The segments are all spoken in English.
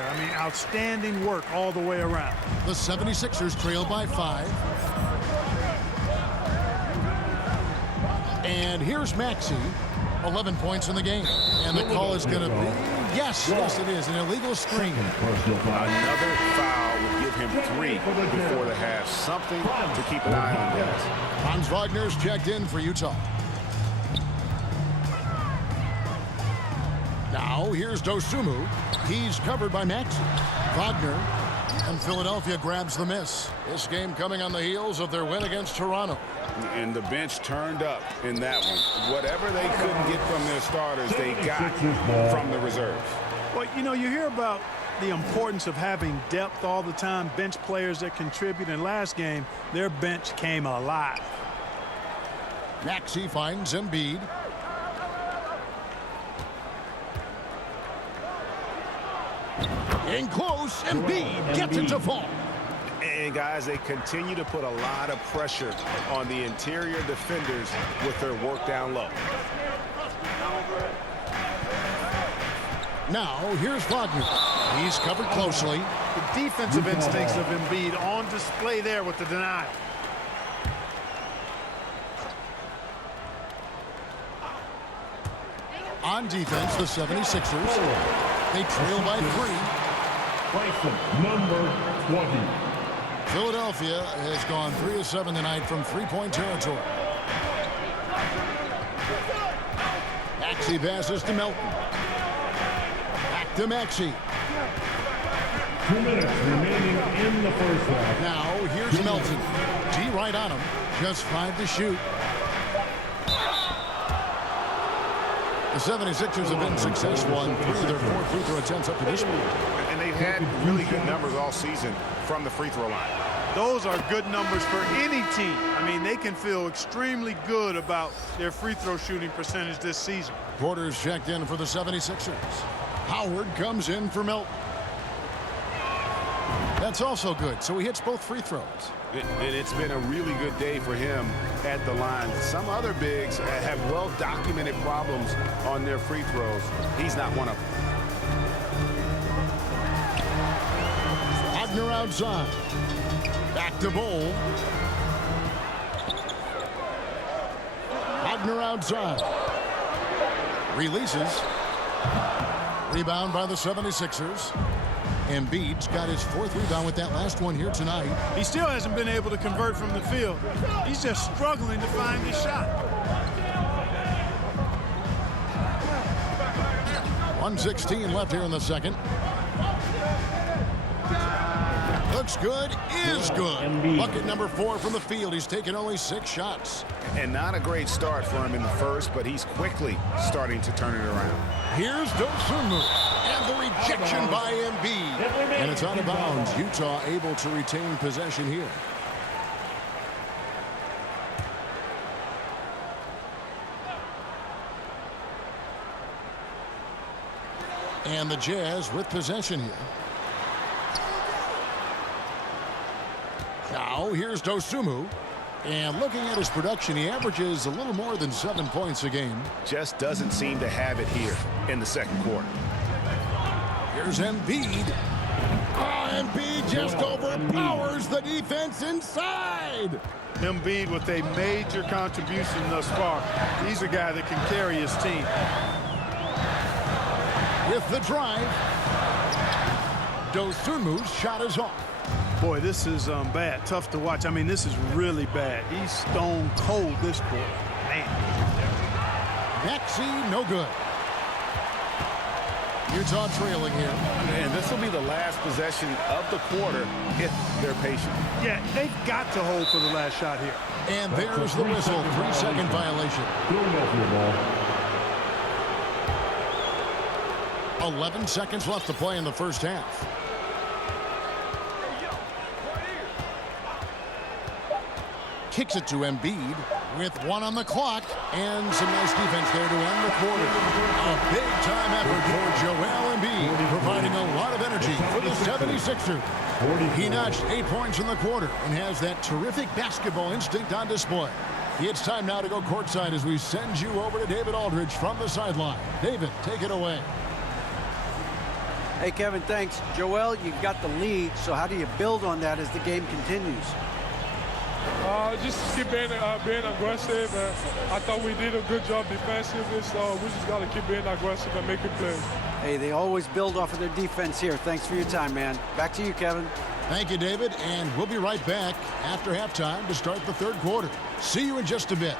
I mean, outstanding work all the way around. The 76ers trail by 5. And here's Maxey. 11 points in the game. And the call is going to be, yes, it is, an illegal screen. Another foul would give him 3 before the half. Something to keep an eye on, guys. Franz Wagner's checked in for Utah. Now, here's Dosunmu. He's covered by Maxey. Wagner. And Philadelphia grabs the miss. This game coming on the heels of their win against Toronto. And the bench turned up in that one. Whatever they couldn't get from their starters, they got from the reserves. Well, you know, you hear about the importance of having depth all the time, bench players that contribute. In last game, their bench came alive. Maxey finds Embiid. In close, Embiid gets it to fall. And guys, they continue to put a lot of pressure on the interior defenders with their work down low. Now, here's Wagner. He's covered closely. The defensive instincts of Embiid on display there with the denial. On defense, the 76ers. They trail by 3. Number 20. Philadelphia has gone 3 of 7 tonight from three-point territory. Maxey passes to Melton. Back to Maxey. 2 minutes remaining in the first half. Now, here's Melton. G right on him. Just 5 to shoot. The 76ers have been successful on 3 of their 4 free throw attempts up to this point. And they've had really good numbers all season from the free throw line. Those are good numbers for any team. I mean, they can feel extremely good about their free throw shooting percentage this season. Porter's checked in for the 76ers. Howard comes in for Melton. That's also good, so he hits both free throws. And it's been a really good day for him at the line. Some other bigs have well-documented problems on their free throws. He's not one of them. Wagner outside. Back to Bol. Wagner outside. Releases. Rebound by the 76ers. Embiid's got his 4th rebound with that last one here tonight. He still hasn't been able to convert from the field. He's just struggling to find his shot. 1:16 left here in the second. Looks good, is good. Bucket number 4 from the field. He's taken only 6 shots. And not a great start for him in the first, but he's quickly starting to turn it around. Here's Dosunmu. And the rejection by Embiid. And it's out of bounds. Utah able to retain possession here. And the Jazz with possession here. Now, here's Dosunmu. And looking at his production, he averages a little more than 7 points a game. Just doesn't seem to have it here in the second quarter. Here's Embiid. Oh, Embiid just overpowers the defense inside. Embiid with a major contribution thus far. He's a guy that can carry his team. With the drive. Dosunmu's shot is off. Boy, this is bad. Tough to watch. I mean, this is really bad. He's stone cold this quarter. Man. Maxey, no good. Utah trailing here. And this will be the last possession of the quarter if they're patient. Yeah, they've got to hold for the last shot here. And there's the whistle. 3-second violation. Philadelphia ball. 11 seconds left to play in the first half. Kicks it to Embiid with 1 on the clock, and some nice defense there to end the quarter. A big-time effort for Joel Embiid, providing a lot of energy for the 76ers. He notched 8 points in the quarter and has that terrific basketball instinct on display. It's time now to go courtside as we send you over to David Aldridge from the sideline. David, take it away. Hey, Kevin, thanks. Joel, you've got the lead, so how do you build on that as the game continues? Just keep being aggressive. I thought we did a good job defensively, so we just got to keep being aggressive and making plays. Hey, they always build off of their defense here. Thanks for your time, man. Back to you, Kevin. Thank you, David, and we'll be right back after halftime to start the third quarter. See you in just a bit.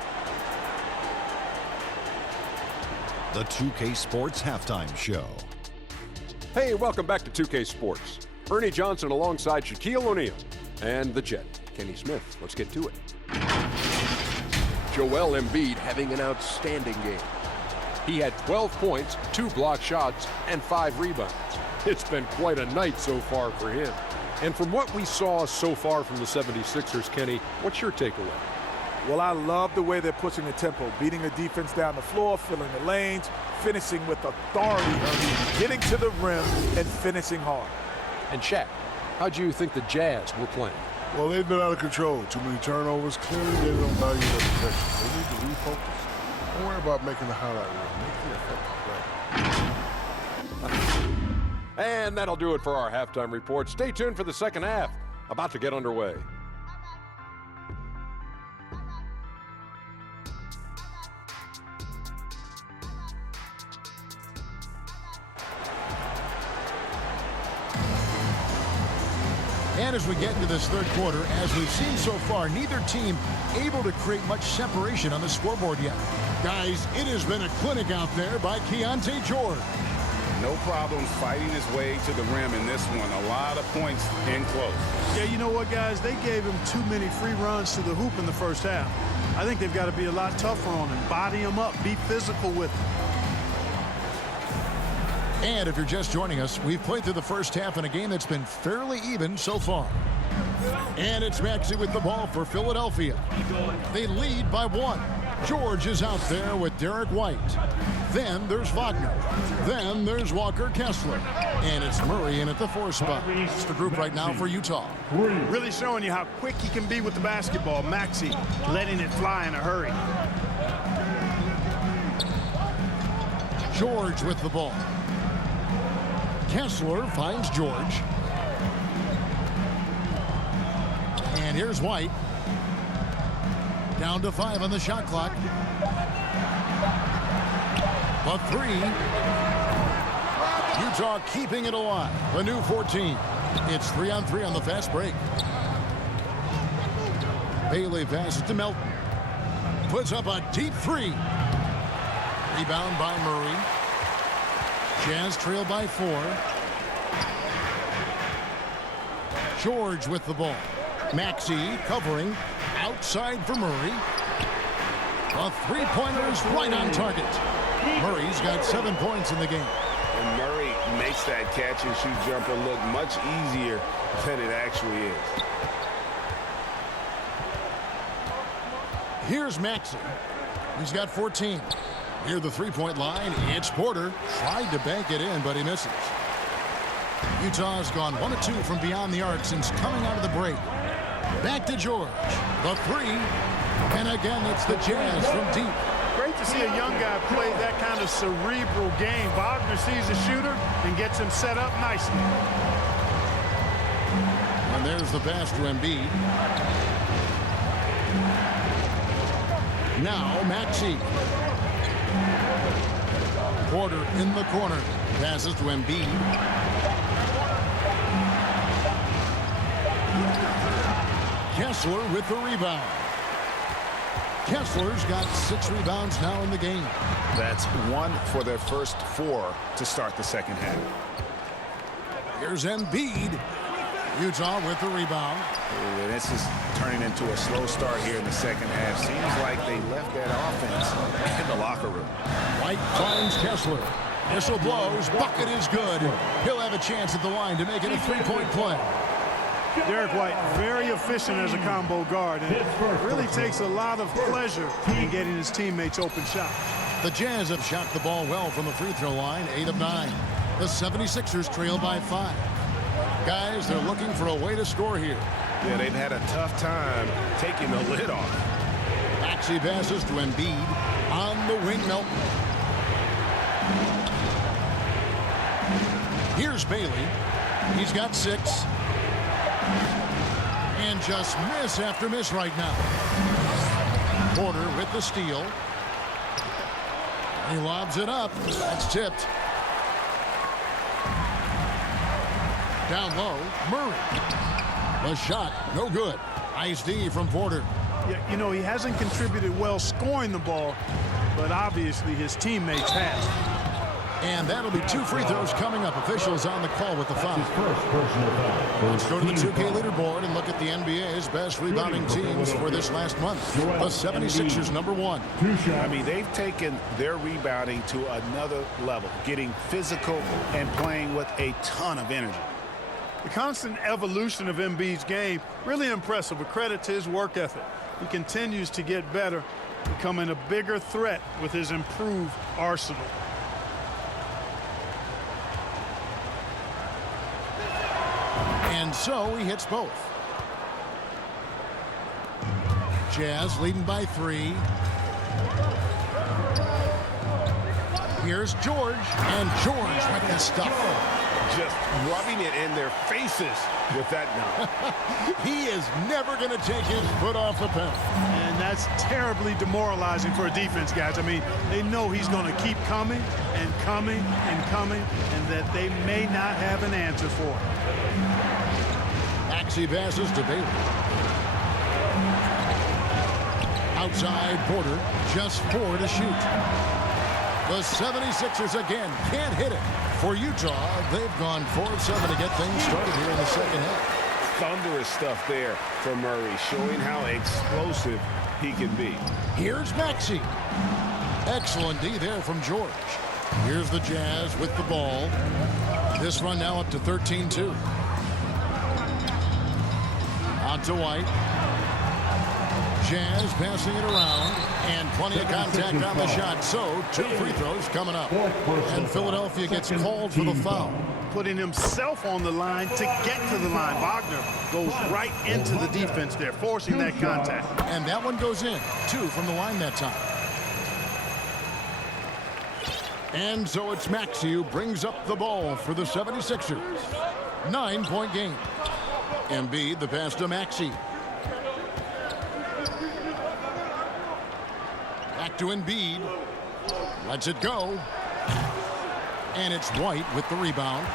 The 2K Sports Halftime Show. Hey, welcome back to 2K Sports. Ernie Johnson alongside Shaquille O'Neal and the Jet, Kenny Smith. Let's get to it. Joel Embiid having an outstanding game. He had 12 points, 2 blocked shots, and 5 rebounds. It's been quite a night so far for him. And from what we saw so far from the 76ers, Kenny, what's your takeaway? Well, I love the way they're pushing the tempo, beating the defense down the floor, filling the lanes, finishing with authority, getting to the rim, and finishing hard. And Shaq, how do you think the Jazz were playing? Well, they've been out of control. Too many turnovers. Clearly, they don't value their protection. They need to refocus. Don't worry about making the highlight reel. Make the effective play. And that'll do it for our halftime report. Stay tuned for the second half, about to get underway. And as we get into this third quarter, as we've seen so far, neither team able to create much separation on the scoreboard yet. Guys, it has been a clinic out there by Keontae George. No problems fighting his way to the rim in this one. A lot of points in close. Yeah, you know what, guys? They gave him too many free runs to the hoop in the first half. I think they've got to be a lot tougher on him, body him up, be physical with him. And if you're just joining us, we've played through the first half in a game that's been fairly even so far. And it's Maxey with the ball for Philadelphia. They lead by 1. George is out there with Derek White. Then there's Wagner. Then there's Walker Kessler. And it's Murray in at the 4 spot. It's the group right now for Utah. Really showing you how quick he can be with the basketball. Maxey letting it fly in a hurry. George with the ball. Kessler finds George. And here's White. Down to 5 on the shot clock. A 3. Utah keeping it alive. A new 14. It's 3-on-3 on the fast break. Bailey passes to Melton. Puts up a deep 3. Rebound by Murray. Jazz trail by 4. George with the ball. Maxey covering outside for Murray. A 3-pointer is right on target. Murray's got 7 points in the game. And Murray makes that catch and shoot jumper look much easier than it actually is. Here's Maxey. He's got 14. Near the 3-point line, it's Porter. Tried to bank it in, but he misses. Utah's gone 1 of 2 from beyond the arc since coming out of the break. Back to George. The 3. And again, it's the Jazz from deep. Great to see a young guy play that kind of cerebral game. Wagner sees a shooter and gets him set up nicely. And there's the pass to Embiid. Now Maxey. Porter in the corner. Passes to Embiid. Kessler with the rebound. Kessler's got 6 rebounds now in the game. That's 1 for their first 4 to start the second half. Here's Embiid. Utah with the rebound. Ooh, this is turning into a slow start here in the second half. Seems like they left that offense in the locker room. White finds Kessler. Whistle blows. Bucket is good. He'll have a chance at the line to make it a 3-point play. Derek White, very efficient as a combo guard, and it really takes a lot of pleasure in getting his teammates open shots. The Jazz have shot the ball well from the free throw line, 8 of 9. The 76ers trail by 5. Guys, they're looking for a way to score here. Yeah, they've had a tough time taking the lid off. Maxey passes to Embiid on the wing. Melton. Here's Bailey. He's got 6. And just miss after miss right now. Porter with the steal. He lobs it up. That's tipped. Down low, Murray. The shot, no good. Nice D from Porter. Yeah, you know, he hasn't contributed well scoring the ball, but obviously his teammates have. And that'll be 2 free throws coming up. Officials on the call with the foul. Let's go to the 2K leaderboard and look at the NBA's best rebounding teams for this last month. The 76ers #1. I mean, they've taken their rebounding to another level, getting physical and playing with a ton of energy. The constant evolution of Embiid's game, really impressive. A credit to his work ethic. He continues to get better, becoming a bigger threat with his improved arsenal. And so he hits both. Jazz leading by 3. Here's George, and George with the stuff. Just rubbing it in their faces with that dunk. He is never going to take his foot off the pedal. And that's terribly demoralizing for a defense, guys. I mean, they know he's going to keep coming and coming and coming, and that they may not have an answer for it. Maxey passes to Bailey. Outside Porter, just 4 to shoot. The 76ers again can't hit it. For Utah, they've gone 4 of 7 to get things started here in the second half. Thunderous stuff there for Murray, showing how explosive he can be. Here's Maxey. Excellent D there from George. Here's the Jazz with the ball. This run now up to 13-2. Out to White. Jazz passing it around, and plenty of contact on the shot. So 2 free throws coming up. And Philadelphia gets called for the foul. Putting himself on the line to get to the line. Wagner goes right into the defense there, forcing that contact. And that one goes in. 2 from the line that time. And so it's Maxey who brings up the ball for the 76ers. 9-point game. Embiid, the pass to Maxey. Back to Embiid. Lets it go. And it's White with the rebound.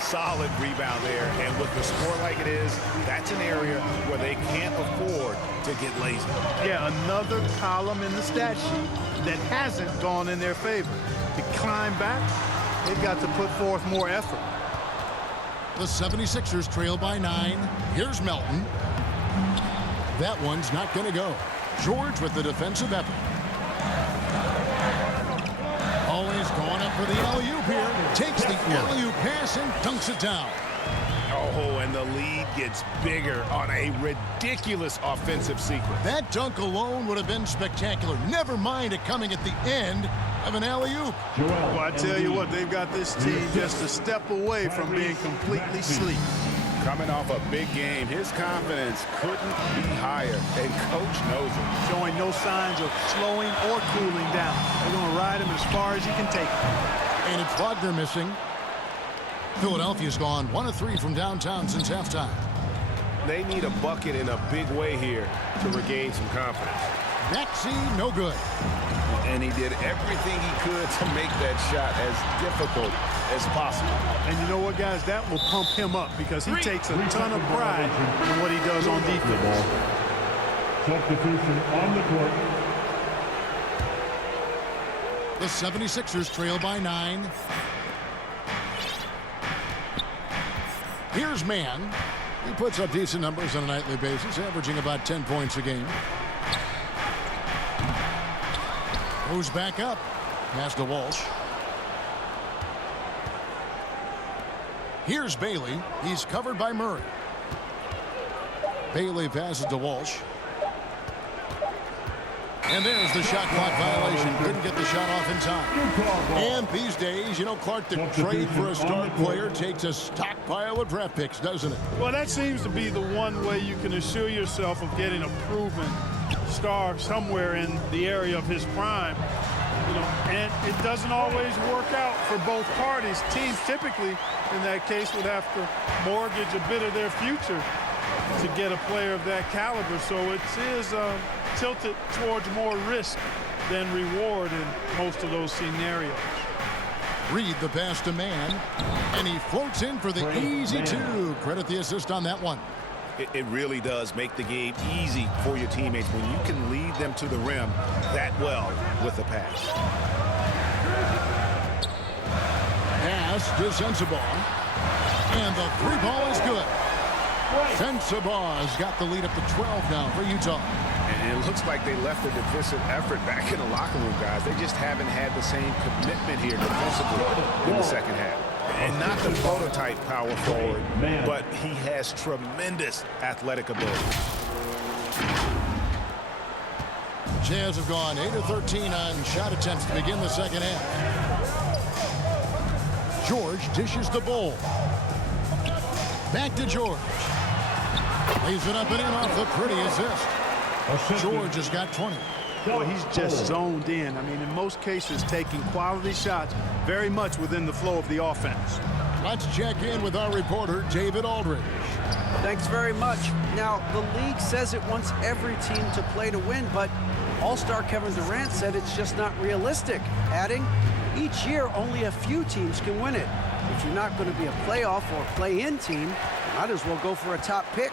Solid rebound there. And with the score like it is, that's an area where they can't afford to get lazy. Yeah, another column in the stat sheet that hasn't gone in their favor. To climb back, they've got to put forth more effort. The 76ers trail by 9. Here's Melton. That one's not going to go. George with the defensive effort. Always going up for the alley-oop here. Takes the alley-oop pass and dunks it down. Oh, and the lead gets bigger on a ridiculous offensive sequence. That dunk alone would have been spectacular. Never mind it coming at the end of an alley-oop. Well, I tell you what, they've got this team just a step away from being completely sleep. Coming off a big game, his confidence couldn't be higher, and Coach knows it. Showing no signs of slowing or cooling down. They're going to ride him as far as he can take him. And it's Wagner missing. Philadelphia's gone 1 of 3 from downtown since halftime. They need a bucket in a big way here to regain some confidence. Maxey, no good. And he did everything he could to make that shot as difficult as possible. And you know what, guys? That will pump him up because he takes a ton of pride in what he does on defense. Substitution on the court. The 76ers trail by 9. Here's Mann. He puts up decent numbers on a nightly basis, averaging about 10 points a game. Goes back up. Pass to Walsh. Here's Bailey. He's covered by Murray. Bailey passes to Walsh. And there's the shot clock violation. Couldn't get the shot off in time. And these days, you know, Clark, the trade for a star player takes a stockpile of draft picks, doesn't it? Well, that seems to be the one way you can assure yourself of getting a proven star somewhere in the area of his prime. You know, and it doesn't always work out for both parties. Teams typically in that case, would have to mortgage a bit of their future to get a player of that caliber. So it is tilted towards more risk than reward in most of those scenarios. Reed the pass to Mann, and he floats in for the easy two. Credit the assist on that one. It really does make the game easy for your teammates when you can lead them to the rim that well with the pass. Pass to Sensabaugh, and the three ball is good. Sensabaugh's got the lead up to 12 now for Utah. And it looks like they left the defensive effort back in the locker room, guys. They just haven't had the same commitment here defensively in the second half. And not the prototype power forward, but he has tremendous athletic ability. Jazz have gone 8 of 13 on shot attempts to begin the second half. George dishes the ball. Back to George. Lays it up and in off the pretty assist. George has got 20. Well, he's just zoned in. I mean, in most cases, taking quality shots very much within the flow of the offense. Let's check in with our reporter, David Aldridge. Thanks very much. Now, the league says it wants every team to play to win, but All-Star Kevin Durant said it's just not realistic, adding, each year only a few teams can win it. If you're not going to be a playoff or play-in team, you might as well go for a top pick,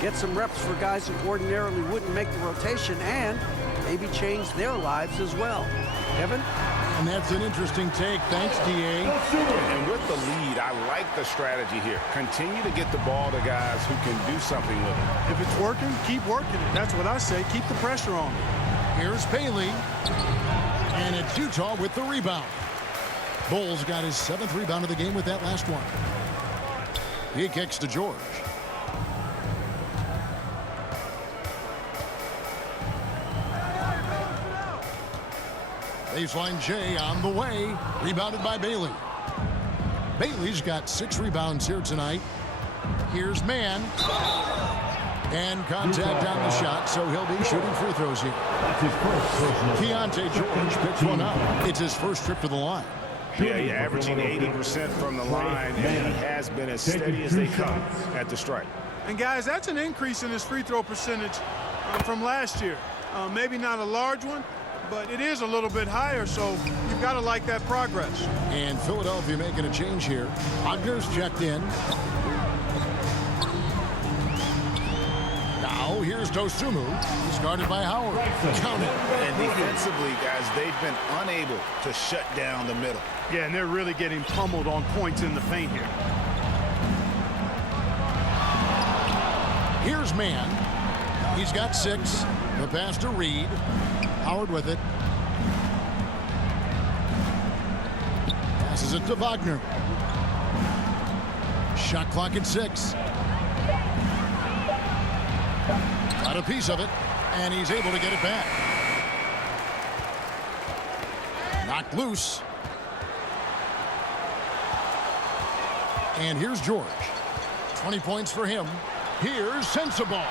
get some reps for guys who ordinarily wouldn't make the rotation, and maybe change their lives as well. Kevin? And that's an interesting take. Thanks, D.A. And with the lead, I like the strategy here. Continue to get the ball to guys who can do something with it. If it's working, keep working it. That's what I say. Keep the pressure on. Here's Bailey. And it's Utah with the rebound. Bulls got his 7th rebound of the game with that last one. He kicks to George. Baseline J on the way. Rebounded by Bailey. Bailey's got 6 rebounds here tonight. Here's Mann. And contact on the shot, so he'll be shooting free throws here. Keontae George picks one up. It's his first trip to the line. Yeah, he's averaging 80% from the line, and he has been as steady as they come at the stripe. And, guys, that's an increase in his free throw percentage from last year. Maybe not a large one, but it is a little bit higher, so you've got to like that progress. And Philadelphia making a change here. Wagner's checked in. Now here's Dosunmu. He's guarded by Howard. Count it. And defensively, guys, they've been unable to shut down the middle. Yeah, and they're really getting pummeled on points in the paint here. Here's Mann. He's got 6. The pass to Reed. Howard with it. Passes it to Wagner. Shot clock at 6. Got a piece of it, and he's able to get it back. Knocked loose. And here's George. 20 points for him. Here's Sensabaugh.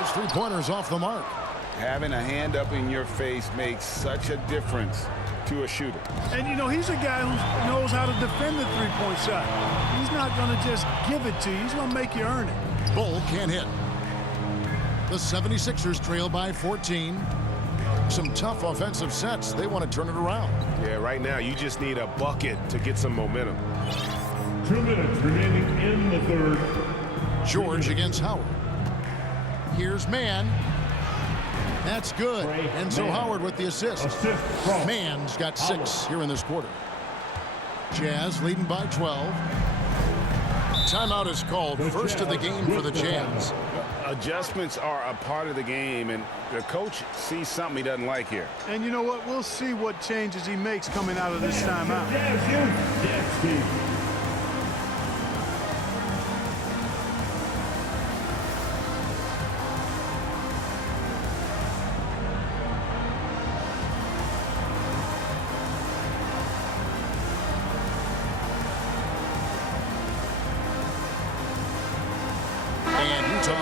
His 3-pointers off the mark. Having a hand up in your face makes such a difference to a shooter. And, you know, he's a guy who knows how to defend the three-point shot. He's not going to just give it to you. He's going to make you earn it. Bull can't hit. The 76ers trail by 14. Some tough offensive sets. They want to turn it around. Yeah, right now you just need a bucket to get some momentum. 2 minutes remaining in the third. George against Howard. Here's Mann. That's good. And so Howard with the assist. Mann's got 6 here in this quarter. Jazz leading by 12. Timeout is called. First of the game for the Jazz. Adjustments are a part of the game, and the coach sees something he doesn't like here. And you know what? We'll see what changes he makes coming out of this timeout.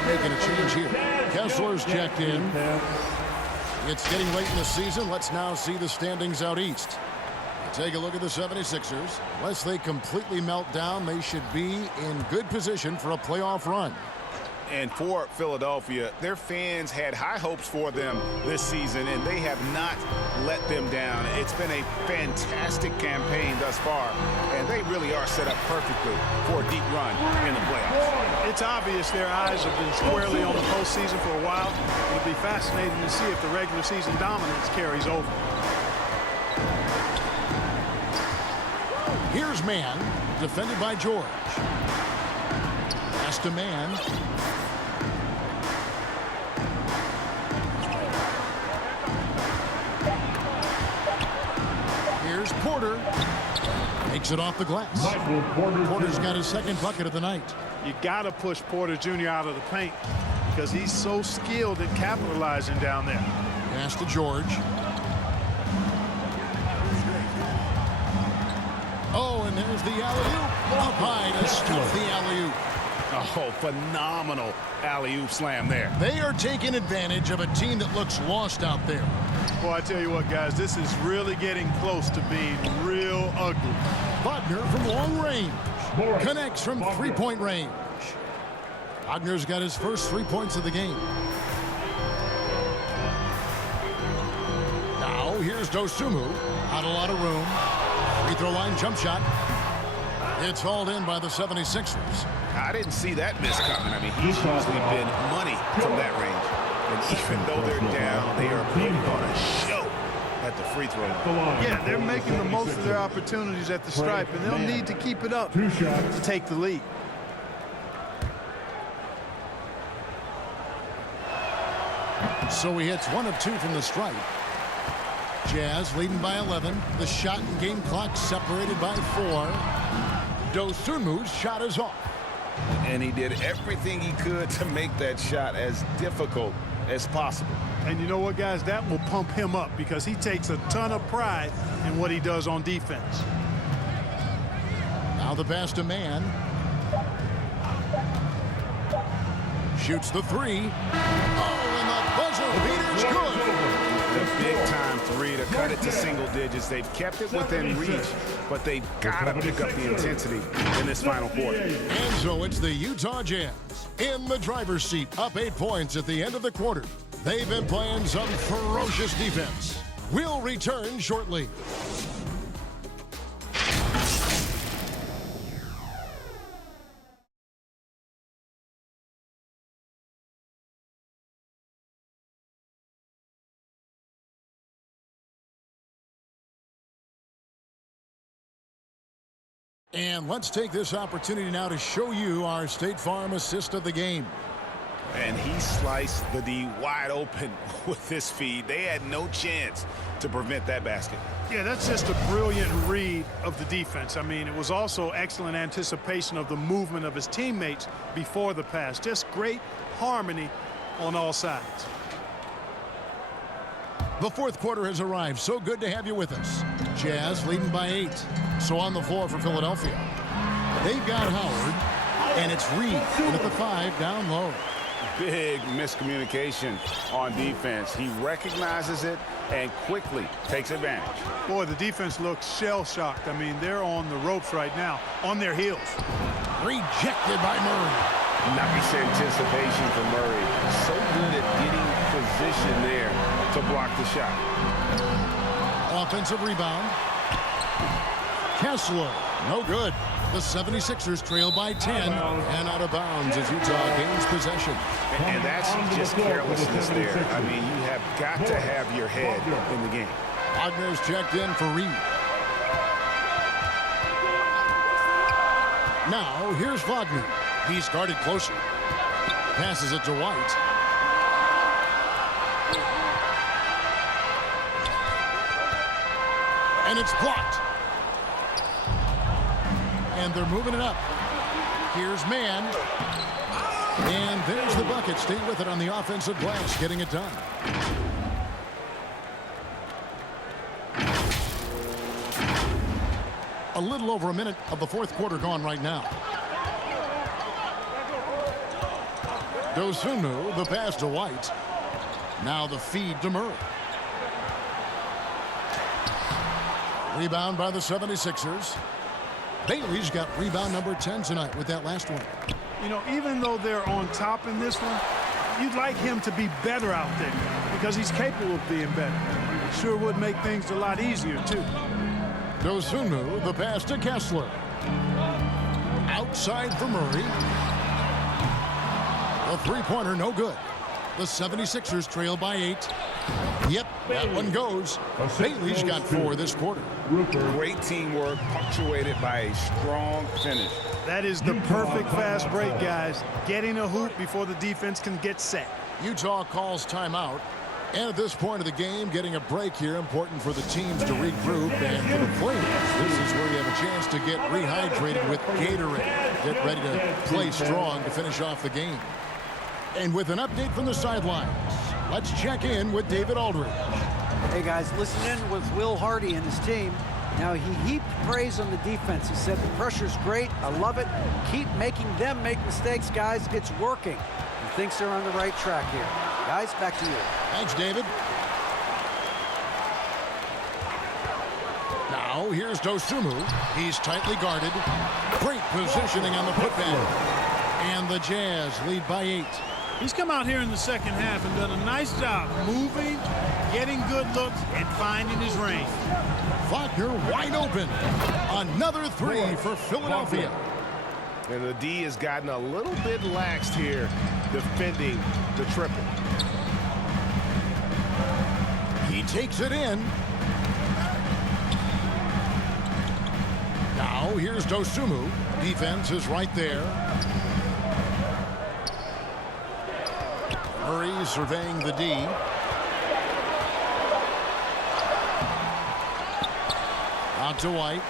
Making a change here. Kessler's checked in. It's getting late in the season. Let's now see the standings out east. Take a look at the 76ers. Unless they completely melt down, they should be in good position for a playoff run. And for Philadelphia, their fans had high hopes for them this season, and they have not let them down. It's been a fantastic campaign thus far, and they really are set up perfectly for a deep run in the playoffs. It's obvious their eyes have been squarely on the postseason for a while. It'll be fascinating to see if the regular season dominance carries over. Here's man, defended by George. Pass to man. Here's Porter. Takes it off the glass. Porter's got his second bucket of the night. You got to push Porter Jr. out of the paint because he's so skilled at capitalizing down there. Pass to George. Oh, and there's the alley-oop. Up high to stuff the alley-oop. Oh, phenomenal alley-oop slam there. They are taking advantage of a team that looks lost out there. Well, I tell you what, guys, this is really getting close to being real ugly. Wagner from long range. Connects from three-point range. Wagner's got his first 3 points of the game. Now, here's Dosunmu. Not a lot of room. Free throw line jump shot. It's hauled in by the 76ers. I didn't see that miss coming. I mean, he's usually been money from that range. And even though they're down, they are putting on a show at the free throw line. Yeah, they're making the most of their opportunities at the stripe, and they'll need to keep it up to take the lead. So he hits 1 of 2 from the stripe. Jazz leading by 11. The shot and game clock separated by 4. Dosunmu's shot is off. And he did everything he could to make that shot as difficult as possible. And you know what, guys? That will pump him up because he takes a ton of pride in what he does on defense. Now the pass to man. Shoots the 3. Oh, and the buzzer beater's good. The big-time 3 to cut it to single digits. They've kept it within reach, but they've got to pick up the intensity in this final quarter. And so it's the Utah Jazz in the driver's seat, up 8 points at the end of the quarter. They've been playing some ferocious defense. We'll return shortly. And let's take this opportunity now to show you our State Farm assist of the game. And he sliced the D wide open with this feed. They had no chance to prevent that basket. Yeah, that's just a brilliant read of the defense. I mean, it was also excellent anticipation of the movement of his teammates before the pass. Just great harmony on all sides. The fourth quarter has arrived. So good to have you with us. Jazz leading by 8. So on the floor for Philadelphia. They've got Howard, and it's Reed in at the 5 down low. Big miscommunication on defense. He recognizes it and quickly takes advantage. Boy, the defense looks shell-shocked. I mean, they're on the ropes right now, on their heels. Rejected by Murray. Nice anticipation for Murray. So good at getting position there to block the shot. Offensive rebound. Kessler, no good. The 76ers trail by 10 and out of bounds as Utah gains possession. And that's just carelessness there. I mean, you have got to have your head in the game. Wagner's checked in for Reed. Now, here's Wagner. He's guarded closer. Passes it to White. And it's blocked. And they're moving it up. Here's man. And there's the bucket. Staying with it on the offensive glass, getting it done. A little over a minute of the fourth quarter gone right now. Dosunmu, the pass to White. Now the feed to Murray. Rebound by the 76ers. Bailey's got rebound number 10 tonight with that last one. You know, even though they're on top in this one, you'd like him to be better out there because he's capable of being better. Sure would make things a lot easier, too. Dosunmu, the pass to Kessler. Outside for Murray. The three-pointer, no good. The 76ers trail by 8. Yep, that one goes. Bailey's got 4 this quarter. Great teamwork, punctuated by a strong finish. That is the perfect fast break, guys. Getting a hoop before the defense can get set. Utah calls timeout. And at this point of the game, getting a break here, important for the teams to regroup. And for the players, this is where you have a chance to get rehydrated with Gatorade. Get ready to play strong to finish off the game. And with an update from the sidelines, let's check in with David Aldridge. Hey, guys, listen in with Will Hardy and his team. Now, he heaped praise on the defense. He said the pressure's great. I love it. Keep making them make mistakes, guys. It's working. He thinks they're on the right track here. Guys, back to you. Thanks, David. Now, here's Dosunmu. He's tightly guarded. Great positioning on the putback. And the Jazz lead by 8. He's come out here in the second half and done a nice job moving, getting good looks, and finding his range. Wagner wide open. Another 3 for Philadelphia. And the D has gotten a little bit laxed here defending the triple. He takes it in. Now here's Dosunmu. Defense is right there. Murray surveying the D. Out to White.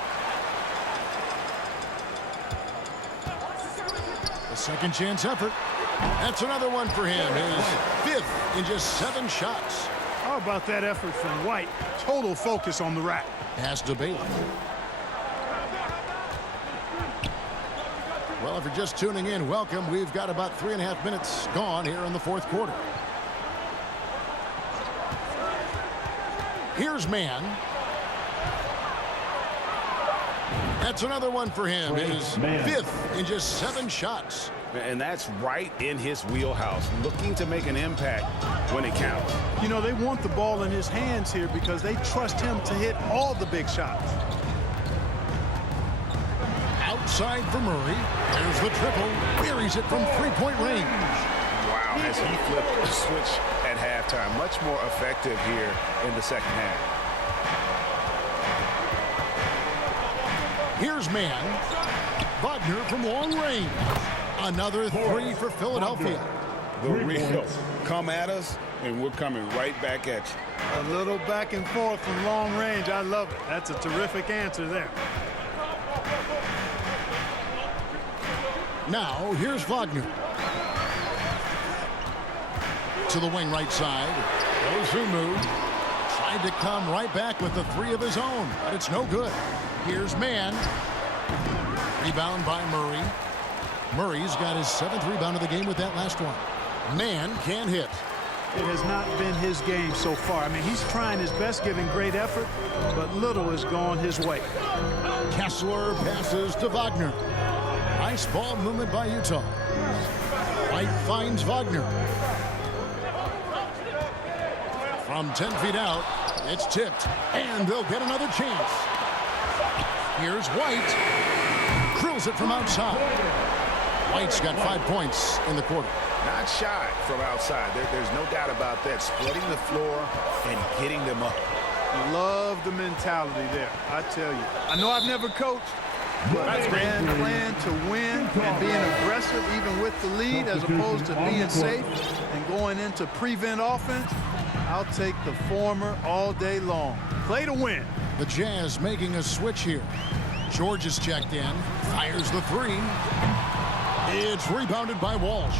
A second chance effort. That's another one for him. His 5th in just 7 shots. How about that effort from White? Total focus on the rack. Pass to Bailey. Well, if you're just tuning in, welcome. We've got about 3.5 minutes gone here in the 4th quarter. Here's Mann. That's another one for him. His 5th in just 7 shots. And that's right in his wheelhouse, looking to make an impact when it counts. You know, they want the ball in his hands here because they trust him to hit all the big shots. Outside for Murray. There's the triple. Buries it from 3-point range. Wow, as he flipped the switch at halftime. Much more effective here in the second half. Here's Mann. Wagner from long range. Another 3 for Philadelphia. The real come at us, and we're coming right back at you. A little back and forth from long range. I love it. That's a terrific answer there. Now, here's Wagner. To the wing right side. Dosunmu tried to come right back with the 3 of his own, but it's no good. Here's Mann. Rebound by Murray. Murray's got his 7th rebound of the game with that last one. Mann can't hit. It has not been his game so far. I mean, he's trying his best, giving great effort, but little has gone his way. Kessler passes to Wagner. Nice ball movement by Utah. White finds Wagner. From 10 feet out, it's tipped, and they'll get another chance. Here's White. Drills it from outside. White's got 5 points in the quarter. Not shy from outside. There's no doubt about that. Splitting the floor and getting them up. Love the mentality there, I tell you. I know I've never coached, but plan to win and being aggressive even with the lead as opposed to being safe and going into prevent offense. I'll take the former all day long. Play to win. The Jazz making a switch here. George is checked in. Fires the 3. It's rebounded by Walsh.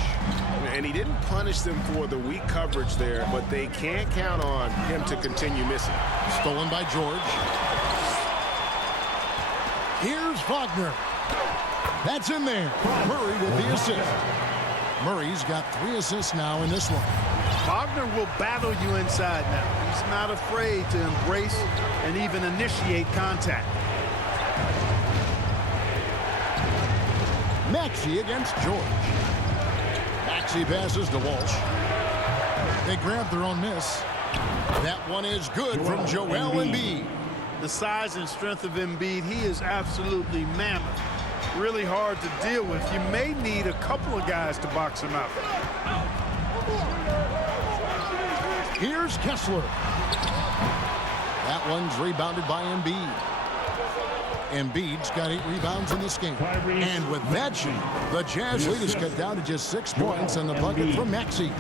And he didn't punish them for the weak coverage there, but they can't count on him to continue missing. Stolen by George. Here's Wagner. That's in there. Murray with the assist. Murray's got 3 assists now in this one. Wagner will battle you inside now. He's not afraid to embrace and even initiate contact. Maxey against George. Maxey passes to Walsh. They grab their own miss. That one is good from Joel Embiid. The size and strength of Embiid, he is absolutely mammoth. Really hard to deal with. You may need a couple of guys to box him out. Here's Kessler. That one's rebounded by Embiid. Embiid's got 8 rebounds in this game. And with that shot, the Jazz lead is cut down to just 6 points on the bucket from Maxey.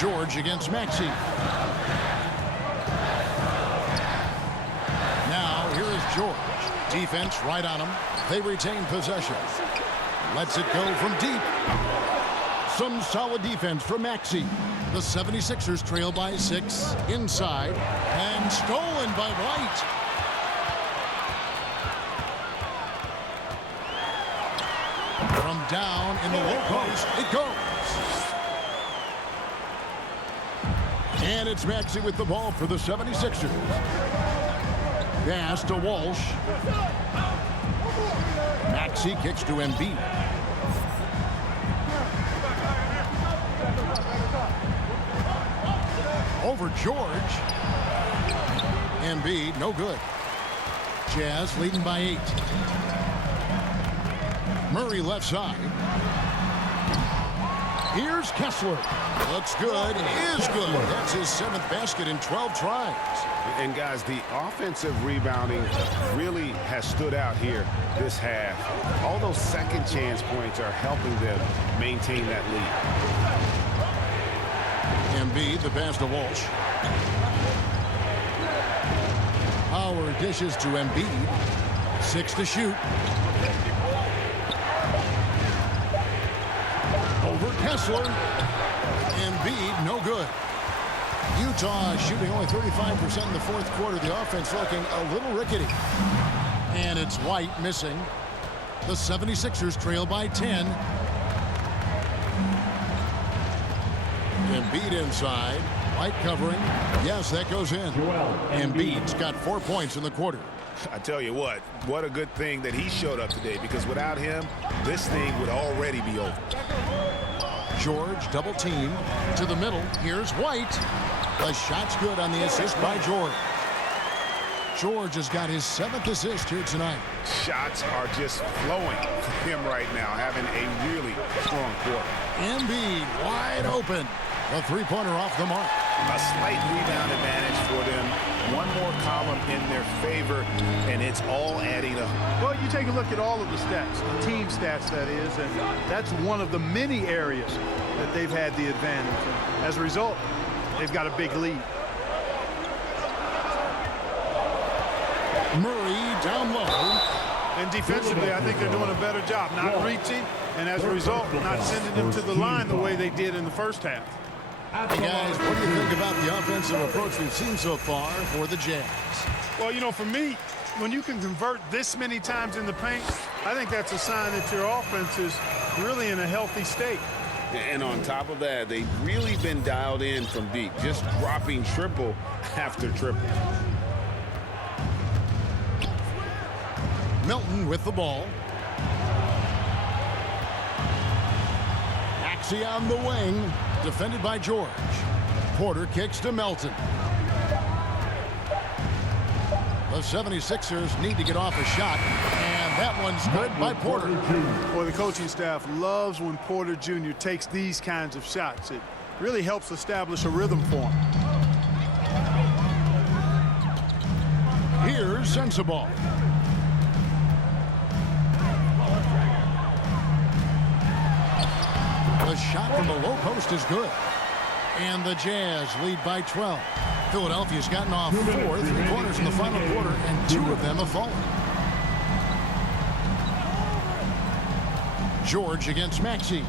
George against Maxey. Now here is George. Defense right on him. They retain possession. Lets it go from deep. Some solid defense from Maxey. The 76ers trail by 6 inside and stolen by White. From down in the low post, it goes. And it's Maxey with the ball for the 76ers. Pass to Walsh. Maxey kicks to Embiid. Over George. Embiid, no good. Jazz leading by 8. Murray left side. Here's Kessler. Looks good, is good. That's his 7th basket in 12 tries. And guys, the offensive rebounding really has stood out here this half. All those second chance points are helping them maintain that lead. Embiid, the pass to Walsh. Howard dishes to Embiid. 6 to shoot. Over Kessler. Embiid, no good. Utah shooting only 35% in the 4th quarter. The offense looking a little rickety. And it's White missing. The 76ers trail by 10. Embiid inside. White covering. Yes, that goes in. Embiid's got 4 points in the quarter. I tell you what a good thing that he showed up today, because without him, this thing would already be over. George double teamed to the middle. Here's White. The shot's good on the assist by George. George has got his 7th assist here tonight. Shots are just flowing for him right now, having a really strong quarter. Embiid wide open. A 3-pointer off the mark. A slight rebound advantage for them. One more column in their favor, and it's all adding up. Well, you take a look at all of the stats, the team stats, that is, and that's one of the many areas that they've had the advantage. And as a result, they've got a big lead. Murray down low. And defensively, I think they're doing a better job, not reaching, and as a result, not sending them to the line the way they did in the first half. Hey guys, what do you think about the offensive approach we've seen so far for the Jazz? Well, you know, for me, when you can convert this many times in the paint, I think that's a sign that your offense is really in a healthy state. And on top of that, they've really been dialed in from deep, just dropping triple after triple. Milton with the ball. Maxey on the wing. Defended by George. Porter kicks to Melton. The 76ers need to get off a shot, and that one's good by Porter. Well, the coaching staff loves when Porter Jr. takes these kinds of shots. It really helps establish a rhythm for him. Here's Sensabaugh. The shot from the low post is good. And the Jazz lead by 12. Philadelphia's gotten off 4 3-pointers in the final quarter, and 2 of them have fallen. George against Maxey.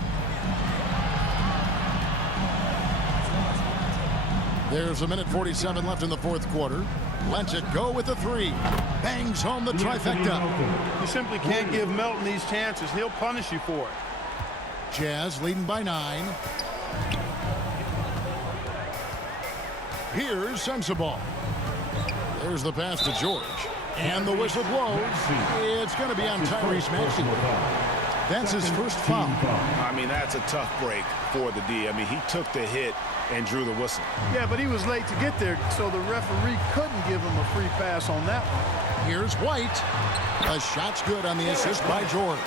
There's 1:47 left in the 4th quarter. Lets it go with a 3. Bangs home the trifecta. You simply can't give Melton these chances. He'll punish you for it. Jazz leading by 9. Here's Sensabaugh. There's the pass to George. And the whistle blows. It's going to be on Tyrese Maxey. That's his first foul. I mean, that's a tough break for the D. I mean, he took the hit and drew the whistle. Yeah, but he was late to get there, so the referee couldn't give him a free pass on that one. Here's White. The shot's good on the assist by George.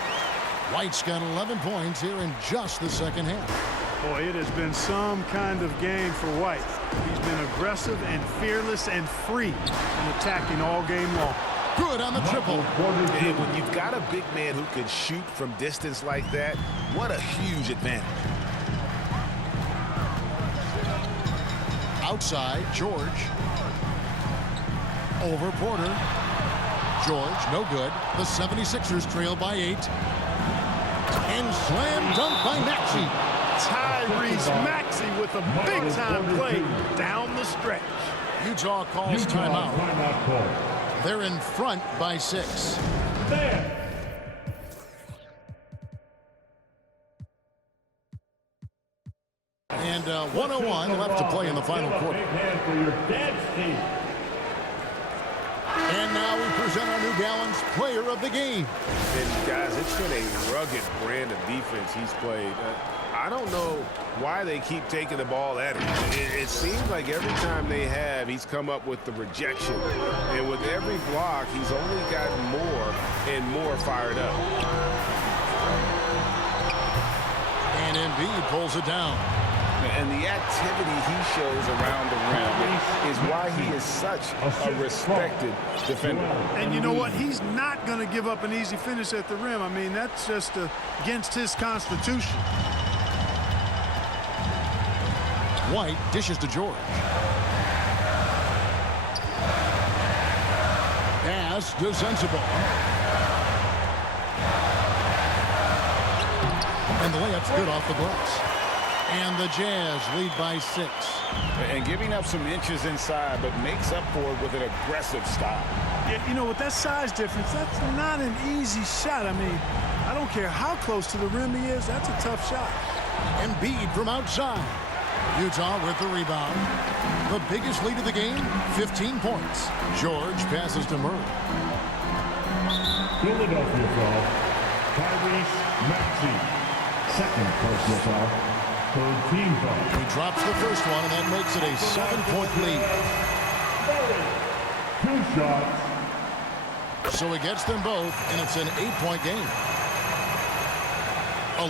White's got 11 points here in just the second half. Boy, it has been some kind of game for White. He's been aggressive and fearless and free in attacking all game long. Good on the triple. And when you've got a big man who can shoot from distance like that, what a huge advantage. Outside, George. Over Porter. George, no good. The 76ers trail by 8. And slam dunk by Maxey. Tyrese Maxey with a big-time play down the stretch. Utah calls timeout. They're in front by 6. And 1:01 left to play in the final quarter. And now we present our New Balance Player of the Game. And guys, it's been a rugged brand of defense he's played. I don't know why they keep taking the ball at him. It seems like every time they have, he's come up with the rejection. And with every block, he's only gotten more and more fired up. And Embiid pulls it down. And the activity he shows around the rim is why he is such a respected defender. And you know what? He's not going to give up an easy finish at the rim. I mean, that's just against his constitution. White dishes to George. Pass to Sensabaugh. And the layup's good off the glass. And the Jazz lead by 6. And giving up some inches inside, but makes up for it with an aggressive style. You know, with that size difference, that's not an easy shot. I mean, I don't care how close to the rim he is, that's a tough shot. Embiid from outside. Utah with the rebound. The biggest lead of the game, 15 points. George passes to Murray. Philadelphia foul. Tyrese Maxey. Second personal foul. Third team foul. He drops the first one, and that makes it a 7-point lead. 2 shots. So he gets them both, and it's an 8-point game.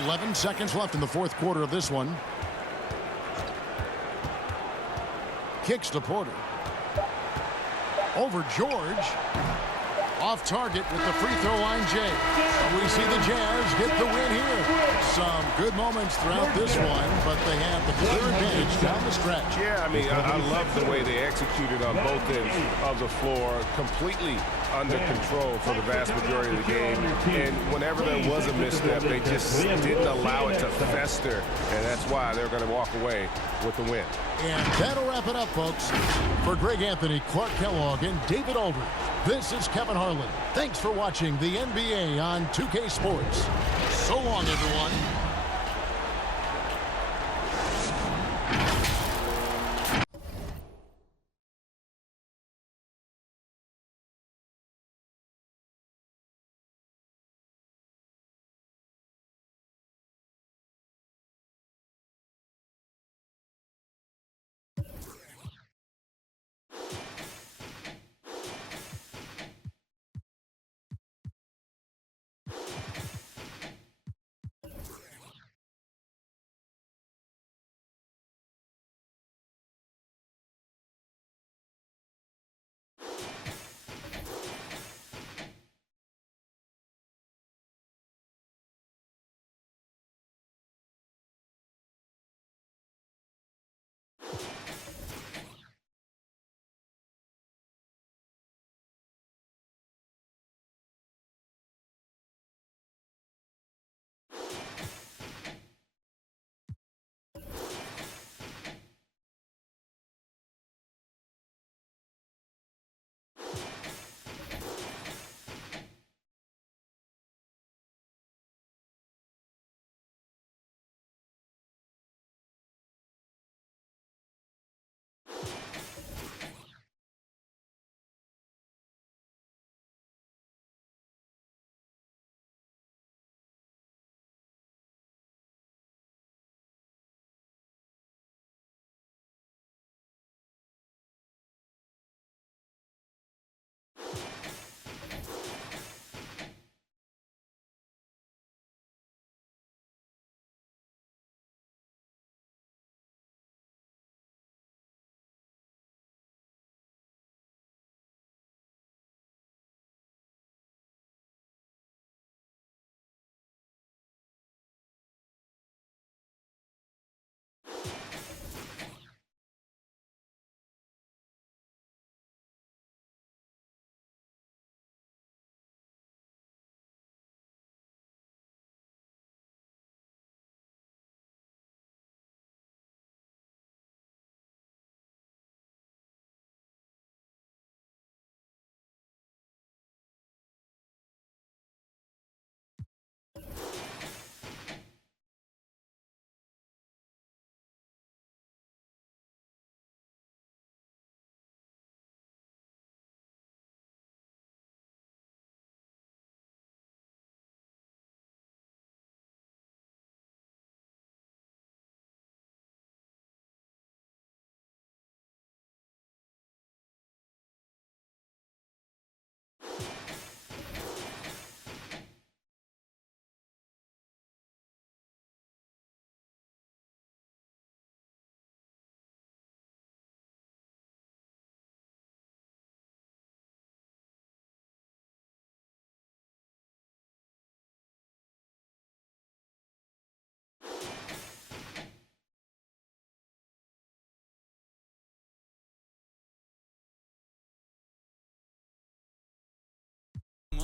11 seconds left in the fourth quarter of this one. Kicks to Porter. Over George. Off target with the free throw line, Jay. We see the Jazz get the win here. Some good moments throughout this one, but they have the clear advantage down the stretch. Yeah, I mean, I love the way they executed on both ends of the floor. Completely under control for the vast majority of the game. And whenever there was a misstep, they just didn't allow it to fester. And that's why they're going to walk away with the win. And that'll wrap it up, folks. For Greg Anthony, Clark Kellogg, and David Aldridge, this is Kevin Harlan. Thanks for watching the NBA on 2K Sports. So long, everyone.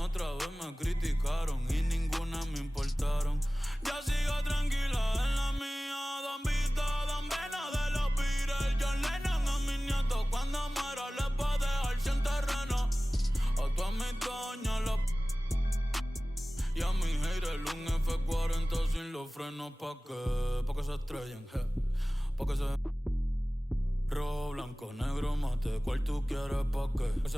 otra vez me criticaron y ninguna me importaron. Ya sigo tranquila en la mía, don Vito, don Vena de los Beatles, John Lennon a mis nietos cuando muera les va a dejar sin terreno. A todas mis doñas y a mi haters un F40 sin los frenos pa' que se estrellen, pa' que se rojo, blanco, negro, mate, ¿cuál tú quieres pa' qué?